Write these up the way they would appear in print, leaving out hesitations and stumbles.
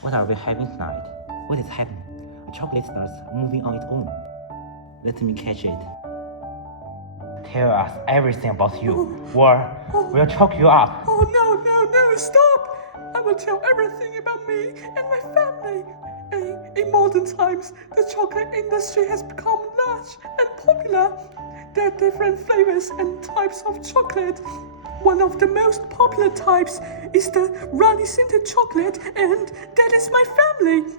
What are we having tonight? What is happening? A chocolate starts moving on its own. Let me catch it. Tell us everything about you, or we'll choke you up. Oh, no, stop! I will tell everything about me and my family. In modern times, the chocolate industry has become large and popular. There are different flavors and types of chocolate. One of the most popular types is the runny scented chocolate, and that is my family.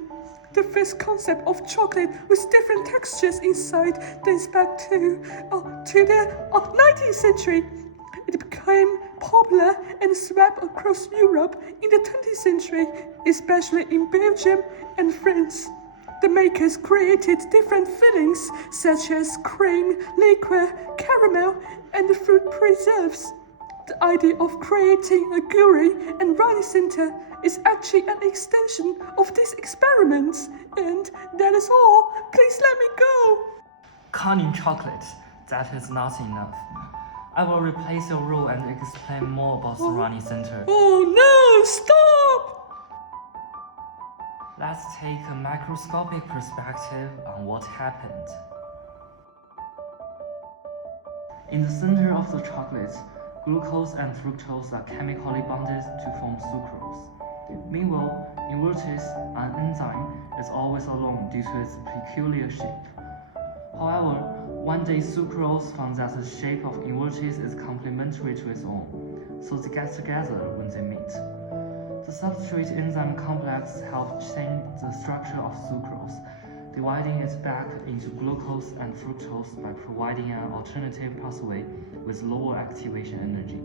The first concept of chocolate with different textures inside dates back to the 19th century. It became popular and swept across Europe in the 20th century, especially in Belgium and France. The makers created different fillings such as cream, liquor, caramel, and fruit preserves. The idea of creating a gooey and runny center is actually an extension of these experiments. And that is all. Please let me go. Cunning chocolate, that is not enough. I will replace your role and explain more about the runny center. Oh no, stop! Let's take a microscopic perspective on what happened. In the center of the chocolate, glucose and fructose are chemically bonded to form sucrose. Meanwhile, invertase, an enzyme, is always alone due to its peculiar shape. However, one day sucrose found that the shape of invertase is complementary to its own, so they get together when they meet. The substrate enzyme complex helps change the structure of sucrose, dividing it back into glucose and fructose by providing an alternative pathway with lower activation energy.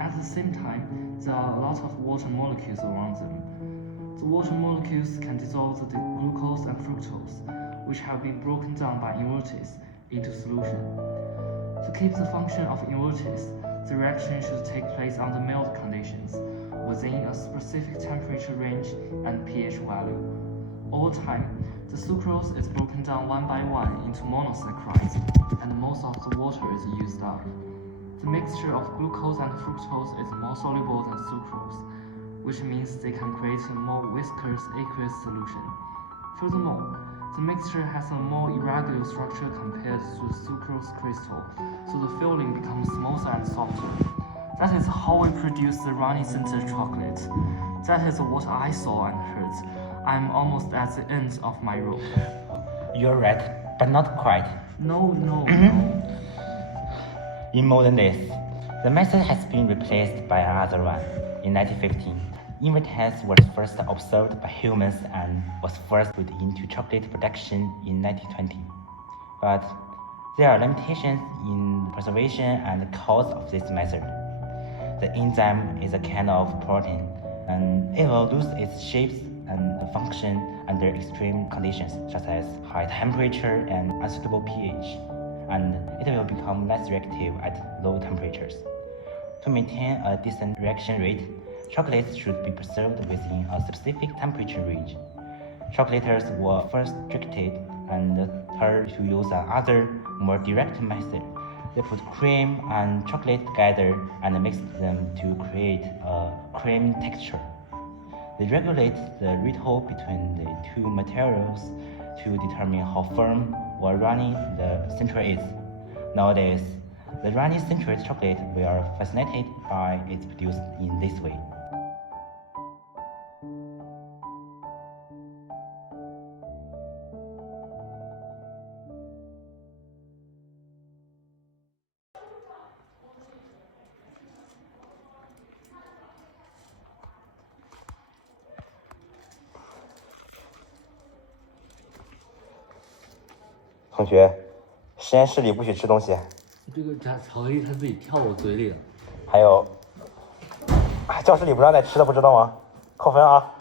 At the same time, there are a lot of water molecules around them. The water molecules can dissolve the glucose and fructose, which have been broken down by invertase, into solution. To keep the function of invertase, the reaction should take place under mild conditions, within a specific temperature range and pH value. Over time, the sucrose is broken down one by one into monosaccharides, and most of the water is used up. The mixture of glucose and fructose is more soluble than sucrose, which means they can create a more viscous aqueous solution. Furthermore, the mixture has a more irregular structure compared to the sucrose crystal, so the filling becomes smoother and softer. That is how we produce the runny scented chocolate. That is what I saw and heard. I'm almost at the end of my rope. You're right, but not quite. No. In modern days, the method has been replaced by another one. In 1915, invertase was first observed by humans and was first put into chocolate production in 1920. But there are limitations in preservation and cost of this method. The enzyme is a kind of protein, and it will lose its shapes and function under extreme conditions such as high temperature and unsuitable pH, and it will become less reactive at low temperatures. To maintain a decent reaction rate, chocolates should be preserved within a specific temperature range. Chocolaters were first restricted and turned to use another, more direct method. They put cream and chocolate together and mix them to create a cream texture. They regulate the ratio between the two materials to determine how firm or runny the center is. Nowadays, the runny centered chocolate, we are fascinated by it produced in this way.同学，实验室里不许吃东西。这个巧克力它自己跳我嘴里了。还有，教室里不让再吃的，不知道吗？扣分啊！